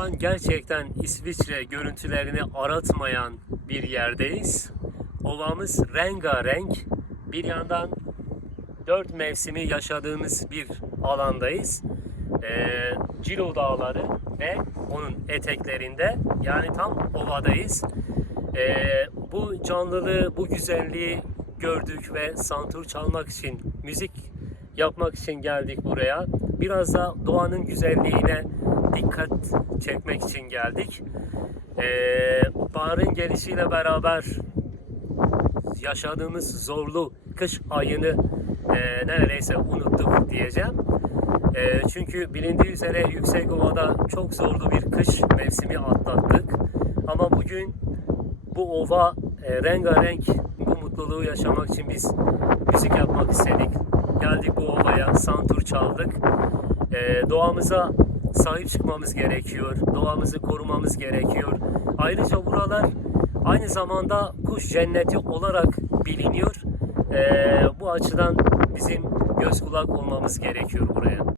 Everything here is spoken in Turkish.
an gerçekten İsviçre görüntülerini aratmayan bir yerdeyiz. Ovamız rengarenk. Bir yandan dört mevsimi yaşadığımız bir alandayız. Ee, Cilo Dağları ve onun eteklerinde yani tam ovadayız. Ee, bu canlılığı, bu güzelliği gördük ve santur çalmak için, müzik yapmak için geldik buraya. Biraz da doğanın güzelliğine dikkat çekmek için geldik. Ee, baharın gelişiyle beraber yaşadığımız zorlu kış ayını e, neredeyse unuttuk diyeceğim. E, çünkü bilindiği üzere Yüksekova'da çok zorlu bir kış mevsimi atlattık. Ama bugün bu ova e, rengarenk bu mutluluğu yaşamak için biz müzik yapmak istedik. Geldik bu ovaya, santur çaldık. E, doğamıza sahip çıkmamız gerekiyor. Doğamızı korumamız gerekiyor. Ayrıca buralar aynı zamanda kuş cenneti olarak biliniyor. E, bu açıdan bizim göz kulak olmamız gerekiyor buraya.